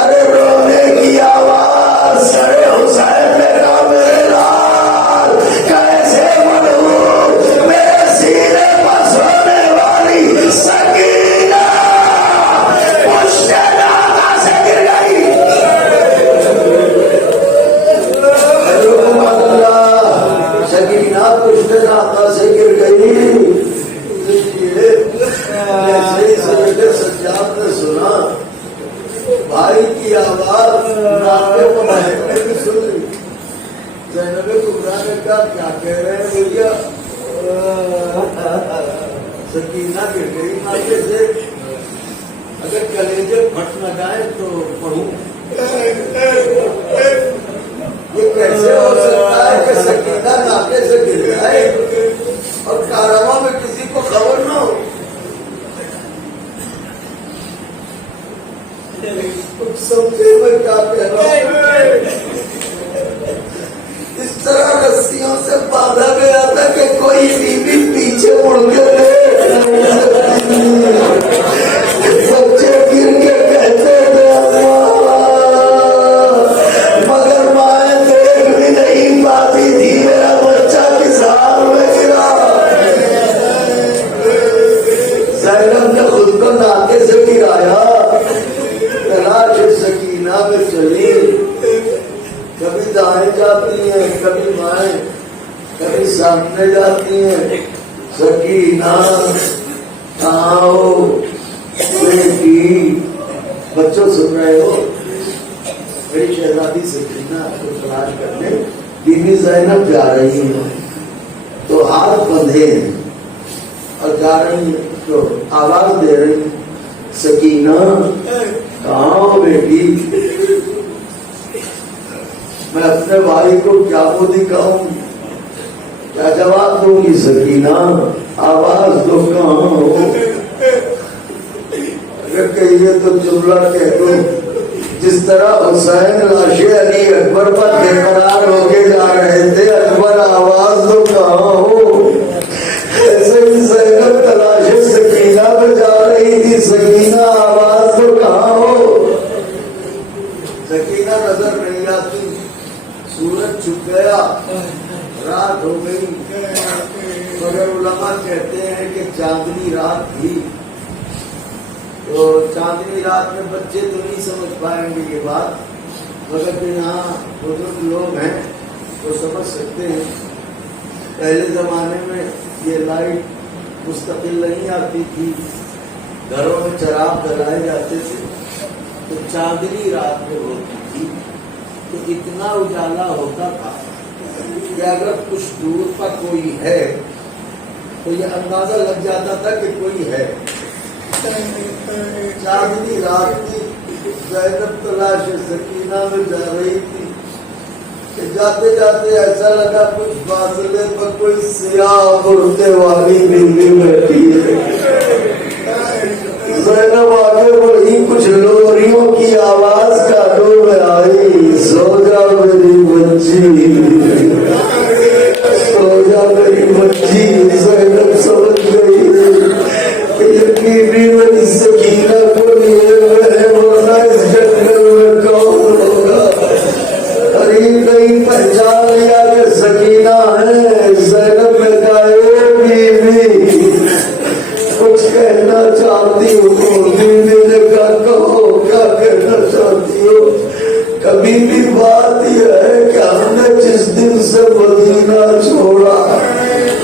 ارے رونے کی آواز سڑے حسین نے کہا میرے لال کیسے بڑھوں، میرے سینے پر سونے والی سکینہ پشت ناکا سے گر گئی۔ سکینہ پشت ناکا سے گر گئی۔ جیسے ہی سید سجاد نے سنا بھائی کی آواز ناکے کو مہکنے کی سن لی، زینب کبریٰ نے کہا کیا کہہ رہے ہیں بھیا؟ سکینہ گر گئی ناکے سے، اگر کلیجے پھٹ نہ جائیں تو پڑھوں۔ یہ کیسے ہو سکتا ہے کہ سکینہ ناکے سے گر جائے اور کارواں میں کسی کو خبر نہ ہو؟ سمجھے میں کیا کہہ رہا ہوں؟ اس طرح رسیوں سے باندھا گیا تھا کہ کوئی بیوی پیچھے مڑ کے دیکھ نہیں سکتی۔ بچے گر کے کہتے تھے مگر مائیں دیکھ بھی نہیں پاتی تھی میرا بچہ کس حال میں گرا۔ زینب نے خود کو ناکے سے گرایا، تلاش سکینہ میں چلی، کبھی دائیں جاتی ہیں کبھی بائیں، کبھی سامنے جاتی ہیں، سکینہ کہاں ہو بیٹی؟ بچوں سن رہے ہو؟ میری شہزادی سکینہ کو تلاش کرنے بی بی زینب جا رہی ہیں، تو ہاتھ بندھے ہیں اور جا رہی ہیں تو آواز دے رہی ہیں، سکینہ کہاں ہو بیٹی؟ میں اپنے بھائی کو کیا کو دکھاؤں، کیا جواب دوں گی؟ سکینہ آواز دو کہاں ہو؟ اگر کہیے تو جملہ کہہ دو، جس طرح حسین لاش علی اکبر پر بے قرار ہو کے جا رہے تھے، اکبر آواز دو کہاں ہو، ایسے ہی زینب تلاش سکینہ پہ جا رہی تھی، سکینہ آواز دو کہاں ہو؟ سکینہ نظر نہیں آتی، سورج چھپ گیا، رات ہو گئی، مگر علماء کہتے ہیں کہ چاندنی رات تھی، تو چاندنی رات میں بچے تو نہیں سمجھ پائیں گے یہ بات، مگر جو یہاں بزرگ لوگ ہیں وہ سمجھ سکتے ہیں۔ پہلے زمانے میں یہ لائٹ مستقل نہیں آتی تھی، گھروں میں چراغ جلائے جاتے تھے، تو چاندنی رات میں ہوتی تھی، تو اتنا اجالا ہوتا تھا کہ اگر کچھ دور پر کوئی ہے تو یہ اندازہ لگ جاتا تھا کہ کوئی ہے۔ چاندنی رات کی زینب تلاش سکینہ میں جا رہی تھی کہ جاتے جاتے ایسا لگا کچھ فاصلے پر کوئی سیاہ برقعے والی بلی بیٹھی ہے۔ زینب آگے بڑھی، کچھ لوریوں کی آواز کانوں میں آئی، سو جا میری بچی، سو جا میری بچی۔ زینب سمجھ گئی کہ یہ بیوی میری سکینہ کو لیے ہوئے ہے، ورنہ اس جنگل میں کون ہوگا؟ قریب نہیں پہچان لیا کہ سکینہ ہے۔ زینب نے کہا اے بیوی کچھ کہنا چاہتی ہو؟ بیوی نے کہا کہو کیا کہنا چاہتی ہو؟ کبھی بھی بات یہ ہے کہ ہم نے جس دن سے مدینہ چھوڑا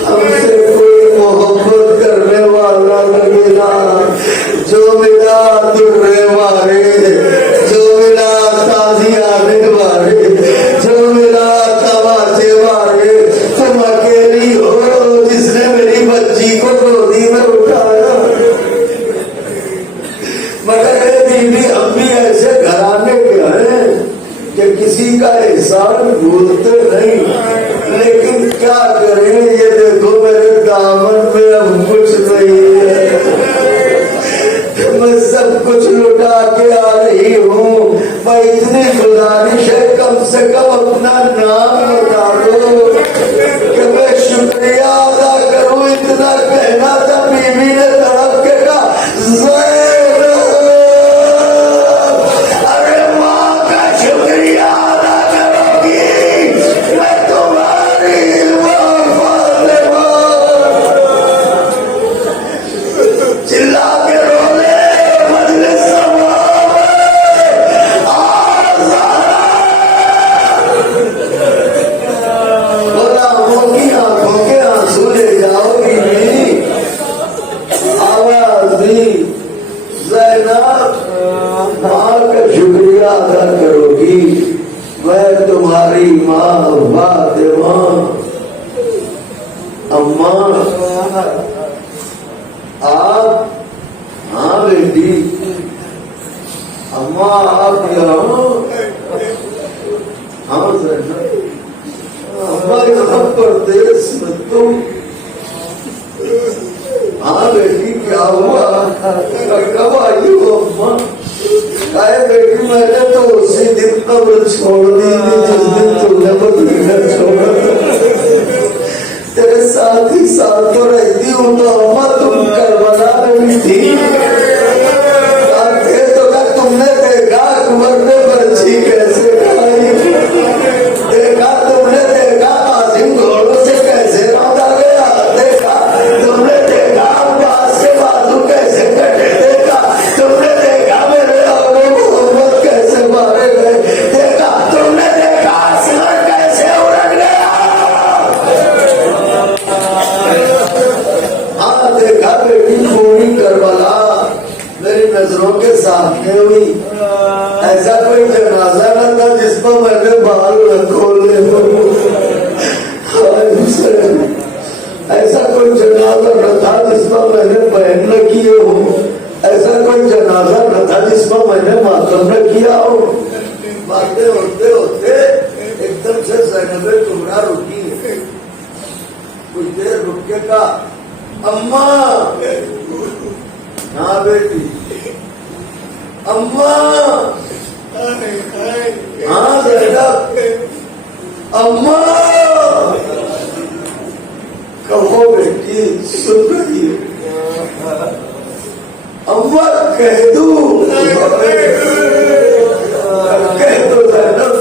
ہم سے کوئی محبت کرنے والا نہ ملا، جو ملا درے مارے، جو ملا تازیانے مارے، جو ملا تماچے مارے، تم اکیلی ہو جس نے میری بچی کو گودی میں اٹھایا۔ مگر اے بیوی ہم بھی ایسے گھرانے کے ہیں کہ کسی کا احسان بھولتے نہیں، لیکن کیا کریں یہ دیکھو میرے دامن میں اب کچھ نہیں ہے، میں سب کچھ لٹا کے آ رہی ہوں، میں اتنی گزارش ہے کم سے کم اپنا نام بتا دو کہ میں شکریہ ادا کروں۔ اتنا کہنا تھا، بیوی نے تڑپ کے کہا زینب، ارے ماں کا شکریہ ادا کرو گی، میں تمہاری ماں فاطمہ۔ چلا کے رولے مجلس سماع میں، غلاموں کی آنکھوں کے آنسو لے جاؤ گی نہیں۔ آواز دی زینب ماں کا شکریہ ادا کرو گی، میں تمہاری ماں فاطمہ۔ اماں آپ؟ ہاں بیٹی۔ اماں آپ یہاں؟ ہاں زینب۔ اماں یہاں پردیس میں تم؟ ہاں بیٹی کیا ہوا؟ کب آئی ہو اماں؟ کہے بیٹی میں نے تو اسی دن قبر چھوڑ دی تھی جس دن تم نے مدینہ چھوڑا، تیرے ساتھ ہی ساتھ تو رہتی ہوں، تو اماں تم کربلا میں بھی تھی، تو کیا تم نے دیکھا اکبر نے برچھی کیسے کھائی؟ دیکھا تم نے دیکھا قاسم گھوڑوں سے کیسے روندا گیا؟ دیکھا تم نے دیکھا عباس کے بازو کے نظروں کے سامنے ہوئی. ایسا کوئی جنازہ نہ تھا جس پر میں نے بال نہ کھولے ہو. ایسا کوئی جنازہ نہ تھا جس پر میں نے بہن نہ کیے ہو. ایسا کوئی جنازہ نہ تھا جس پر میں نے ماتم نہ کیا ہو. باتیں ہوتے ہوتے ایک دم سے زینب کبریٰ رکی. کچھ دیر رک کے کہا اماں. ہاں بیٹی. اماں. ہاں زینب. اماں. کہو بیٹی سن رہی ہے. اماں کہہ دوں. کہہ دو زینب.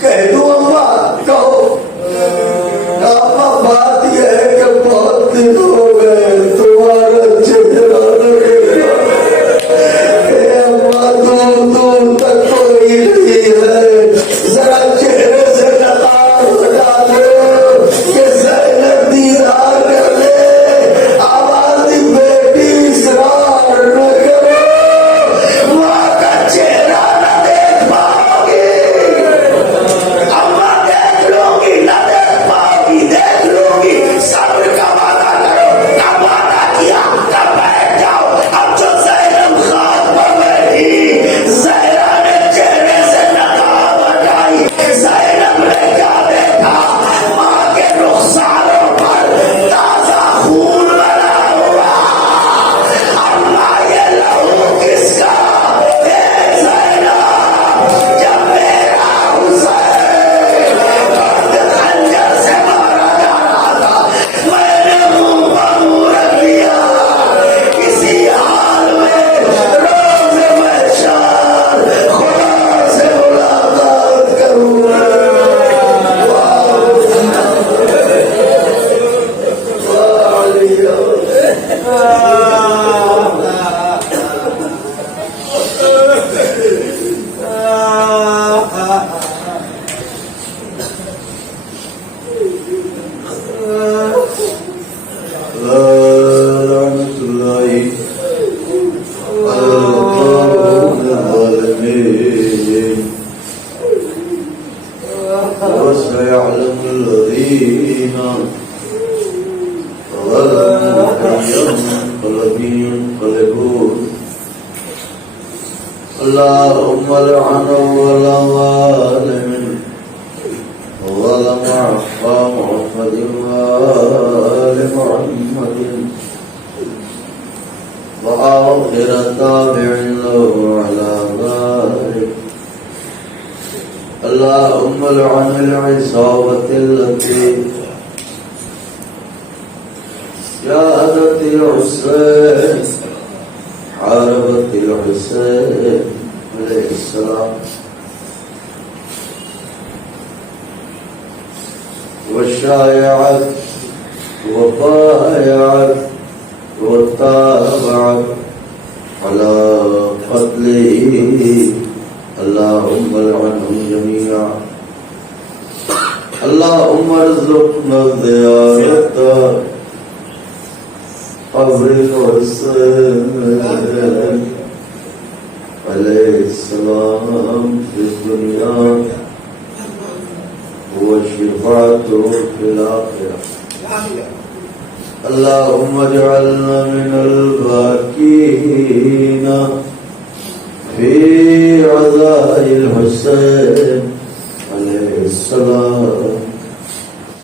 کہہ دوں اماں. کہو. بات یہ ہے کہ بہت دن ہو گئے تمہارا چہرہ نہ دیکھا. اماں دور دور تک کوئی نہیں ہے. ذرا چہرے سے نقاب ہٹا دو کہ زینب دیدار کر لے. آواز بیٹی اصرار نہ کرو. ماں کا چہرہ نہ دیکھ پاؤ گی. اماں دیکھ لو گی نہ دیکھ پاؤ گی. دیکھ لو گی. صبر کا وعدہ کرو. کب وعدہ کیا کب بیٹھ جاؤ. اب جو زینب خواب پر بیٹھی زہرا نے چہرے سے نقاب ہٹائی. زینب نے کیا دیکھا. ماں کے رخساروں پر تازہ خون بنا ہوا. اللہ یہ لہو کس کا. اے زینب جب میرا حسین خنجر سے مارا جا رہا تھا میں نے منہ پر منہ رکھ لیا. کسی حال میں روز محشر خدا سے ملاقات کروں گا. وسيعلم الذين ظلموا أي منقلب ينقلبون. اللهم لعن الظالمين ظلم عفا محمد وآل محمد وآخر تابع له على ذلك. اللهم لعن العصابة التي جاهدت الحسين حاربت الحسين عليه السلام وشايعت وبايعت وتابعت على قتله. اللهم لعنهم جميعا. اللهم ارزقنا زيارة قبر الحسين عليه السلام في الدنيا وشفاعته في الآخرة. اللهم اجعلنا من الباكين في عزاء الحسين